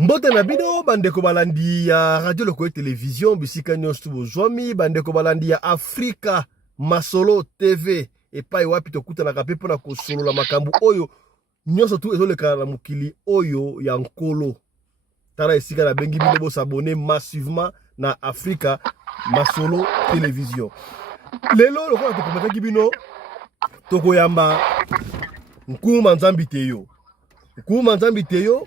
Mbote na bino bandeko balandi ya radio lokoye télévision bisika nyonso bozwami bandeko balandi ya Africa Masolo TV epai wapi tokutanaka pe mpona kosolola makambo oyo nyonso tu ezoleka na mokili oyo ya nkolo. Tala esika na bengi bino bosabone massivement na Africa Masolo Télévision. Lelo lokola tokometaki bino tokoyamba Nkuma Nzambi Teyo. Nkuma Nzambi Teyo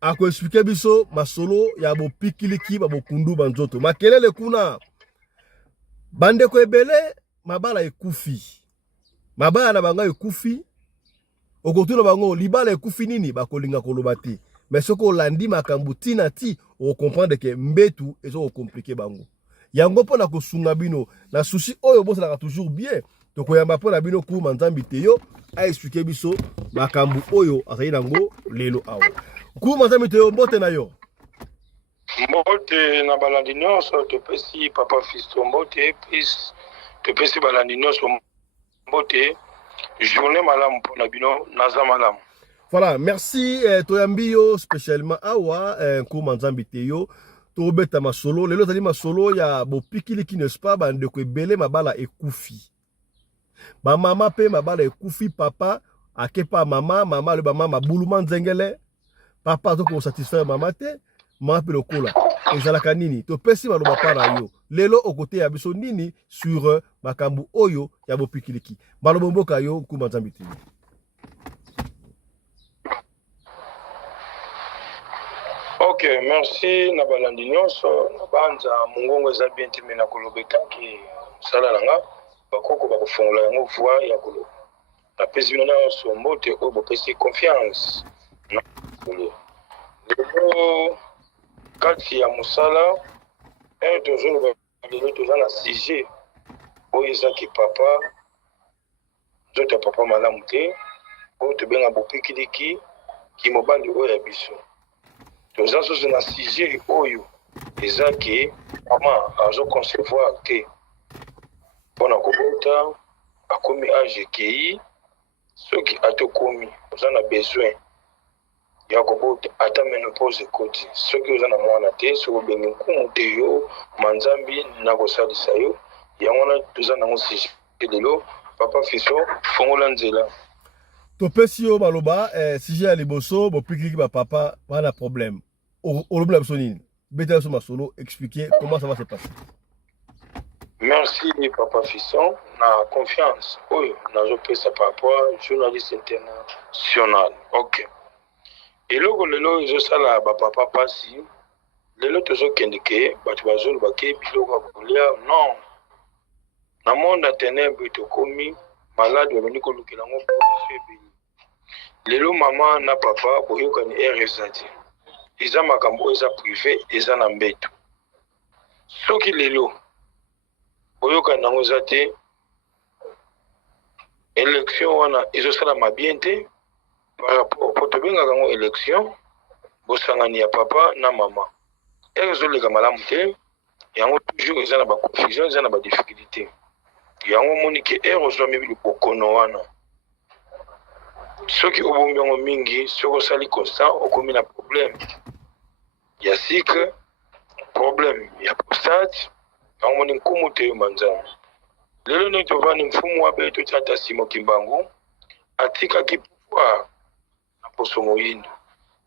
ako expliquer biso masolo ya bopikiliki babokundu banzoto. Makelele kuna bandeko ebele mabala ekufi. Mabala na bango ekufi. Okotuna bango libala ekufi nini bakolinga koloba te. Mais soko olandi makambo tina ti o comprendre que mbetu ezo compliquer bango. Yango pona kosunga bino na sushi oyo bosalaka toujours bien. Tokoyamba pona bino Nkuma Nzambi Teyo a expliquer biso makambo oyo azali nango lelo awa. Nkuma Nzambi Teyo mbote na yo. Mbote na balandi nyonso topesi papa Fisto mbote plus topesi balandi nyonso mbote journée malamu mpona bino naza malamu. Voilà, merci toyambi yo spécialement awa Nkuma Nzambi Teyo tobeta masolo lelo zali masolo ya bopikiliki n'est-ce pas bandeko ebele mabala ekufi. Ba mama pe mabala ekufi papa akepa mama le ba mama buluma nzengele papa to ko satisfaire mama te mama pe lokola ezalaka nini to pesi maloba para yo lelo okote ya biso nini sur makambu oyo ya bopikiliki maloba mboka yo Nkuma Nzambi Teyo. Ok, merci na balandi nyonso na banza mungongo eza bien timi na kolobekaki sala nanga bakoko bakofungola yango voix ya koloba napesi bino nyonso mbote oyo bopesi confiance na koloba lelo kati ya mosala tozoloba lelo toza na sujet oyo ezaki papa nzoto ya papa malamu te oyo tobenga bopikiliki kimobali oyo ya biso toza soso na sujet oyo ezaki mama azoconcevoir te mpona kobota akomi age ekei soki atokomi oza na besoin ya kobota ata menopause ekoti soki oza na mwana te soki obengi Nkumu Teyo manzambi na kosalisa yo yango wana toza nango sujet lelo papa Fiso fongola nzela. Topesi yo baloba sujet ya liboso bopikiliki ba papa wana problème. Olobela biso nini? Beta so masolo expliquer comment ça va se passer. Merci papa Fisson na confiance oyo nazopesa par rapport journaliste international. Ok. Eloko lelo ezosala ba papa pasi lelo tozokende ke bato bazoloba ke biloko ya kolia non. Na monde ya ténèbre tokomi malade babandi kolukela ngo ebele. Lelo mama na papa boyokani RSA te. Eza makambo eza privé eza na mbeto. Soki lelo boyoka nango eza te élection wana ezosalama bien te par rapport po tobengaka yango élection bosangani ya papa na mama ezoleka malamu te yango toujours eza na baconfusion eza na badifficulté yango omoni ke ozwami bokono wana soki obombi yango mingi soki osali constant okomi na problème ya cycle problème ya prostate yango moni Nkumu Teyo manzambi lelo nini tovandi mfumu wabe totyata Simo Kimbangu atikaki pouvoir na poso moyindo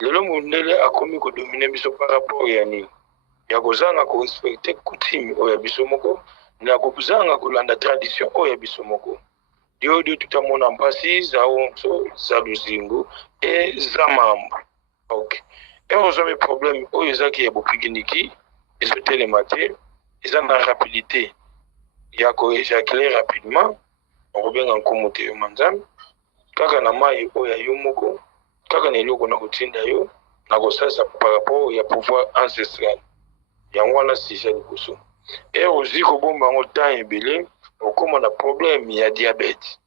lelo mundele akomi kodomine biso par rapport ya nini ya kozanga korespecte coutume oyo ya biso moko na kozanga kolanda tradition oyo ya biso moko diodio tutamona mpasi za onso za luzingu za mambo. Ok, ozwami problème oyo ezaki ya bopikiniki ezotelema te eza na rapidité ya koéjaculer rapidement okobenga Nkumu Teyo manzambi kaka na mai oyo ya yo moko kaka na eloko na kotinda yo na kosalisa par rapport ya pouvoir ancestral yango wana sujet liboso ozi kobomba yango temps ebele okoma na problème ya diabète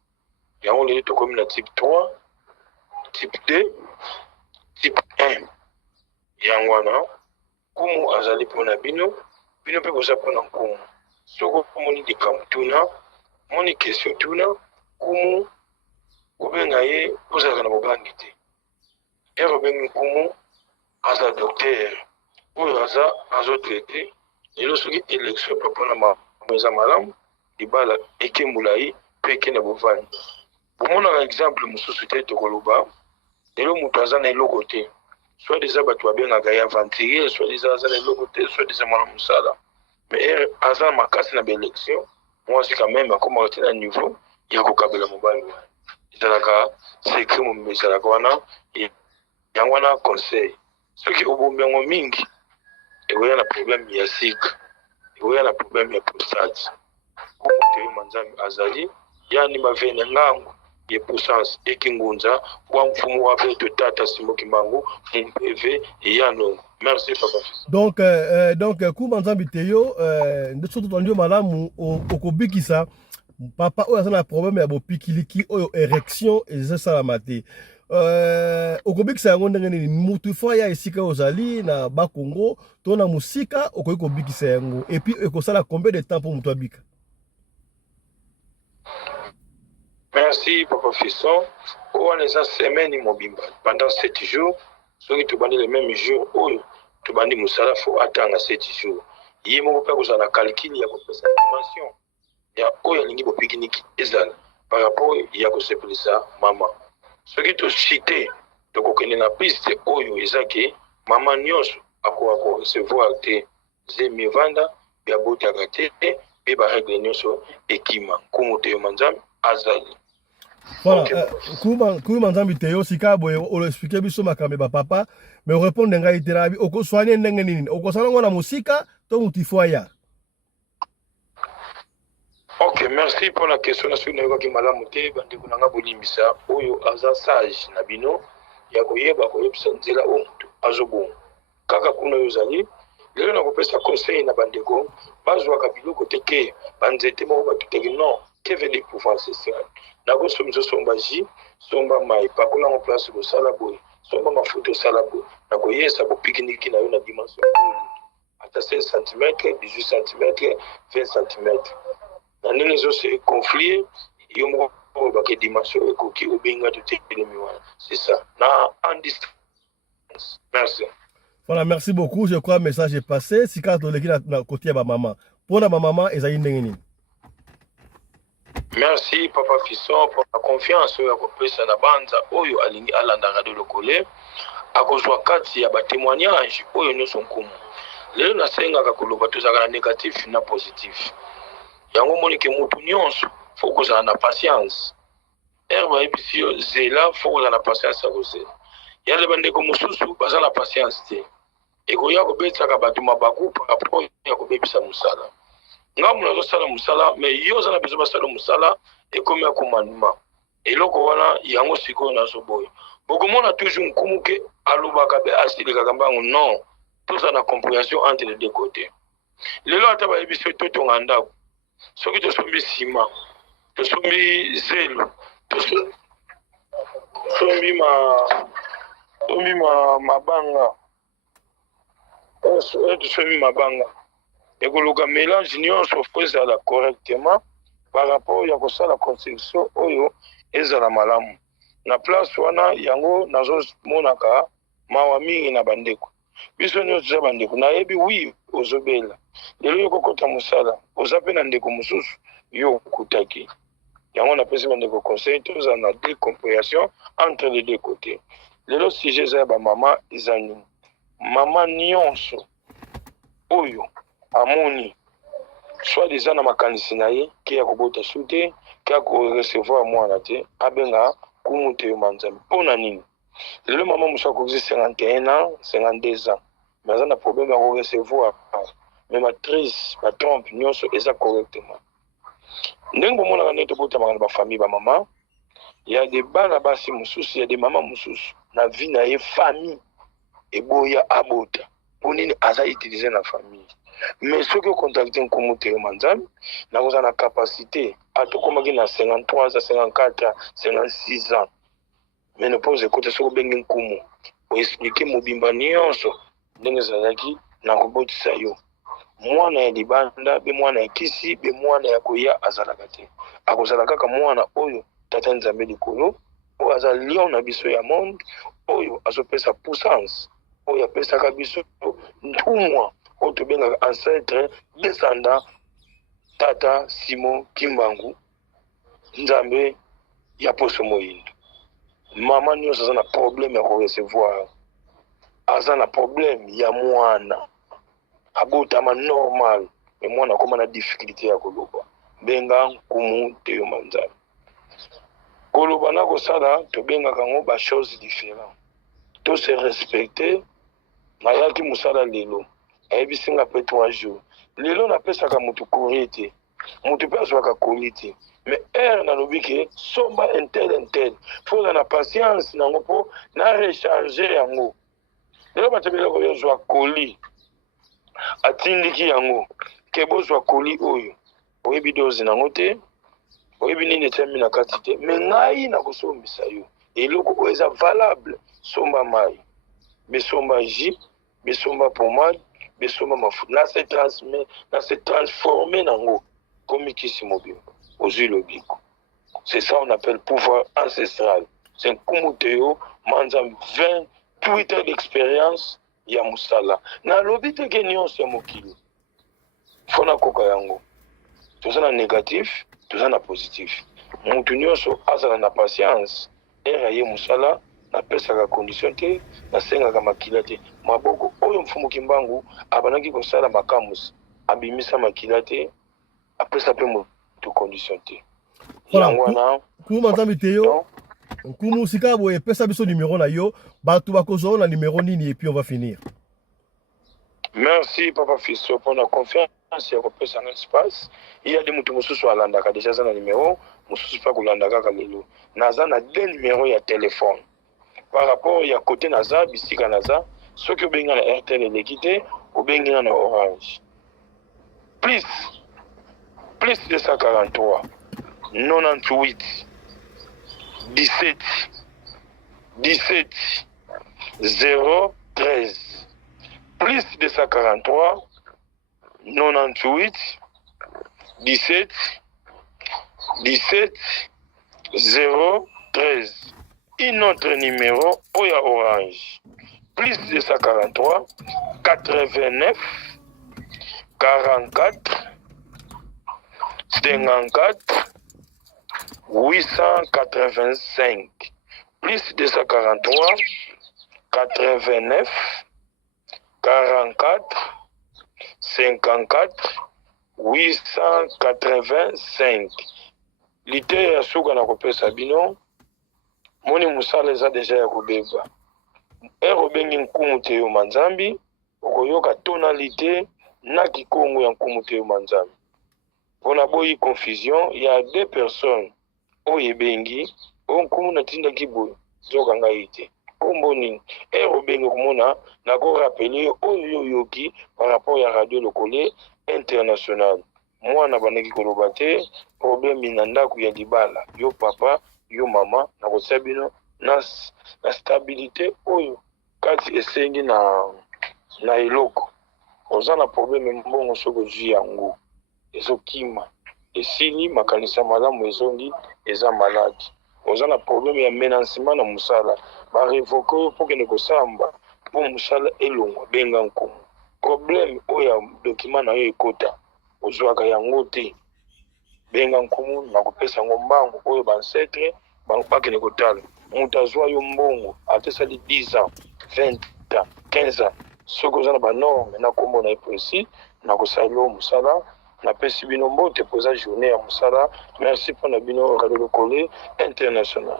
yango lelo tokomi na type 3 type 2 type 1 yango wana Nkumu azali mpona bino mpe boza mpona Nkumu soko omoni likambo tuna moni question tuna Nkumu kobenga ye ozalaka na bobangi te obengi Nkumu aza docteur oyo azotraite lelo soki élection mpe mpona makambo eza malamu libala ekembula mpe eke na bovandi bomonaka exemple mosusu te tokoloba lelo moto aza na eloko te soit déjà bato babengaka ye aventurier soit déjà aza na eloko te soit déjà mwana mosala mais aza na makasi na baélection mwasi quand même akomaka te na niveau ya kokabela mobali wana ezalaka secret mobimba ezalaka wana yango wana conseil soki obombi yango mingi ekoya na problème ya sika ekoya na problème ya prostate komoteyema nzambe azali yani bavene ngango ye puissance ekingunza kwa mfumu wa beto tata simoki mangu mpv yano merci papa donc kuma nzambe teyo nde soto tondio malamu okobikisa papa oyo aza na problème ya bopikiliki oyo érection ezosalama te okobikisa yango ndenge nini mutu fo ya esika ozali na bakongo to na musika okoki kobikisa yango et puis ekosala combien de temps mpo mutu abika? Merci papa Fisson. On est en semaine mobimba pendant 7 jours. Soki tobandi le même jour oyo tobandi musala faut attendre 7 jours. Ye moko pe kozala calcul ya kopesa dimension ya oyo alingi bopikiniki ezala par rapport ya kosepelisa mama. Soki toshite tokokende na piste oyo ezaki mama nyonso akoka recevoir te zemi vanda bya botaka te pe ba règle nyonso ekima komoteyo manzambe azali. Voilà, kuma nzambi teyo sika boye olo expliquer biso makambe ba papa mais répondre ngai terabi oko soigner ndenge nini oko sala ngona musika to mutifo ya. OK, merci pour la question na suna yoki malamu te bande kunanga bolimbisa oyo aza sage na bino ya koyeba koyebisa nzela o mutu azobongo kaka kuna yozali lelo na kopesa conseil na bandeko bazwaka biloko teke banzete moko batuteki non que veut dire pouvoir ancestral na ko somiso somba ji somba mai pakola en place ko sala boy somba mafuto sala boy na ko yesa bo pikiniki na yo na dimension ata 16 cm 18 cm 20 cm na nini zo se conflit yo mo ba ke dimension ekoki obenga to telemi wana c'est ça na en distance. Merci. Voilà, merci beaucoup. Je crois que le message est passé. Si quand on est na côté ya ba maman. Pour la maman, ezali ndenge nini? Merci papa Fisson pour la confiance oyo akopesa na banza oyo alingi alanda radio lokole akozwa kati ya ba témoignage oyo nyonso nkumu lelo nasengaka koloba tozaka na négatif na positif yango monike mutu nyonso faut kozala na patience herba ebisio zela faut kozala na patience ya kozela yale bandeko mosusu baza na patience te ekoya kobetaka bato mabaku par rapport ya kobebisa mosala ngamu nazosala musala mais yo oza na besoin basala musala ekomi ya commandement eloko wana yango sikoyo nazoboya bokomona toujours nkumuke alobaka be asilikaka mbango non toza na compréhension entre les deux côtés lelo ata bayebi so totonga ndako soki tosombi nsima tosombi zelo tosombi mabanga tosombi mabanga ekoluka mélange nyonso fo ezala correctement par rapport ya kosala construction oyo ezala malamu na place wana yango nazomonaka mawa mingi na bandeko biso nyonso za bandeko nayebi wi ozobela lelo yo kokota mosala oza mpe na ndeko mosusu yo okutaki yango napesi bandeko conseil tozala na décompréhension entre les deux côtés lelo sujet eza ya bamama eza nini mama nyonso oyo amoni soit déjà na makanisi na ye ke ya kobota su te ke ya korecevoir mwana te abenga kumuteyo manzambe mpona nini lelo mama mosu akoki 51 ans 52 ans mais aza na problème ya korecevoir mais matrice batrompe nyonso eza correctement ndenge bomonaka nde tobotamaka na bafamille bamama ya de bana basi mosusu ya de mama mosusu na vie na ye famille eboya abota mpo nini aza utilize na famille mais soki ocontacte nkomo te manzambe nakoza na capacité atokomaki na 53 54 56 ans ménopause ekota soki obengi nkumu oexplike mobimba nyonso ndenge ezalaki na kobotisa yo mwana ya libanda be mwana ya kisi be mwana ya koya azalaka te akozala kaka mwana oyo tata nzambe likolo oyo aza lion na biso ya monde oyo azopesa puissance oyo apesaka biso ntumwa oyo tobengaka ancêtre descendant tata Simon Kimbangu nzambe ya poso moyindo. Mama nyonso aza na problème ya korecevoir, aza na problème ya mwana abotama normal me mwana akoma na difficulté ya koloba benga nkumu Théo Manzambe. Koloba na kosala tobengaka ngo ba chose différent, to se respecter. Nayaki musala lelo ayebisinga pe 3 jours lelo napesaka mutu courrier te, mutu pe azwaka colis te, mais heure nalobi ke somba intel faut na patience nango mpo na recharger yango. Lelo bato beloko yozwa colis atindiki yango ke bozwa colis oyo oyebi dozi nango te, oyebi nini etemi na kati te, me ngai nakosombisa yo eloko oyo eza valable. Somba mai, besomba jus, besomba pommade, besomba mafuta, na se transformer nango comme kisi mobimba ozwi lobiko. C'est ça on appelle pouvoir ancestral. C'est nkumu Théo Manzambe, 28 ans d'expérience ya musala na lobi te ke nyonso ya mokili fona koka yango. Toza na négatif, toza na positif. Mutu nyonso azala na patience era ye musala napesaka condition te, nasengaka makila te. Maboko oyo mfumu Kimbangu abanaki kosala makamusi abimisa makila te, apesa pe mutu condition te. Yango wana Nkumu Manzambe Théo, nkumu sika boye pesa biso numéro na yo, bato bakozwa na numéro nini et puis on va finir. Merci Papa Fisso pour la confiance ya kopesa un espace. Il y a des mutu mususu alandaka déjà za na numéro, mususu pa kulandaka kalelo. Naza na 2 numéros ya téléphone. Par rapport ya côté naza bisika naza, ceux qui benga na RTL l'équité ou benga na Orange. Plus 243 98 17 013 plus 243 98 17 013. Un autre numéro Oya Orange plus 243 89 44 54 885 plus 243 89 44 54 885. L'idée ya suka na kopesa bino moni musala eza deja ya kobeba erobengi nkumu Théo Manzambe okoyoka tonalité na kikongo ya nkumu Théo Manzambe. Pona boyi confusion, il y a 2 personnes oyebengi onkumu na tinda kiboyo zoka ngai te komboni erobengi komona na ko rappeler oyo yoki par rapport ya radio lokole international. Mwana baneki koloba te problème na ndako ya libala yo papa yo mama na kosabino na stabilité oyo kati esengi na eloko oza na problème mbongo soko ji yango ezokima esili makanisa malamu ezongi eza malade oza na problème ya menancement na musala ba révoquer oyo po kende kosamba po musala elongwa benga nkumu. Problème oyo document na yo ekota ozwaka yango te benga nkumu na kopesa ngo mbango oyo bancetre bakende kotala mutu azwa yo mbongo atesali 10 ans 20 ans 15 ans soki oza na banorme na kombo na ye précis na kosala yo musala napesi bino mbote poza journée ya musala. Merci mpona bino radio lokole international.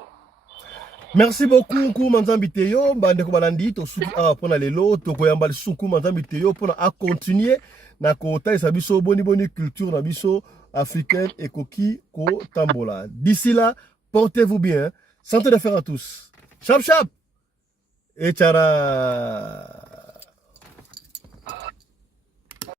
Merci beaucoup Nkumu Manzambe Théo, bandeko balandi to suki awa pona lelo to koyamba lisusu Nkumu Manzambe Théo pona a continuer na kotalisa biso boni culture na biso africaine et koki ko tambola. D'ici là, portez-vous bien. Santé de fer à tous. Chap chap et tchara.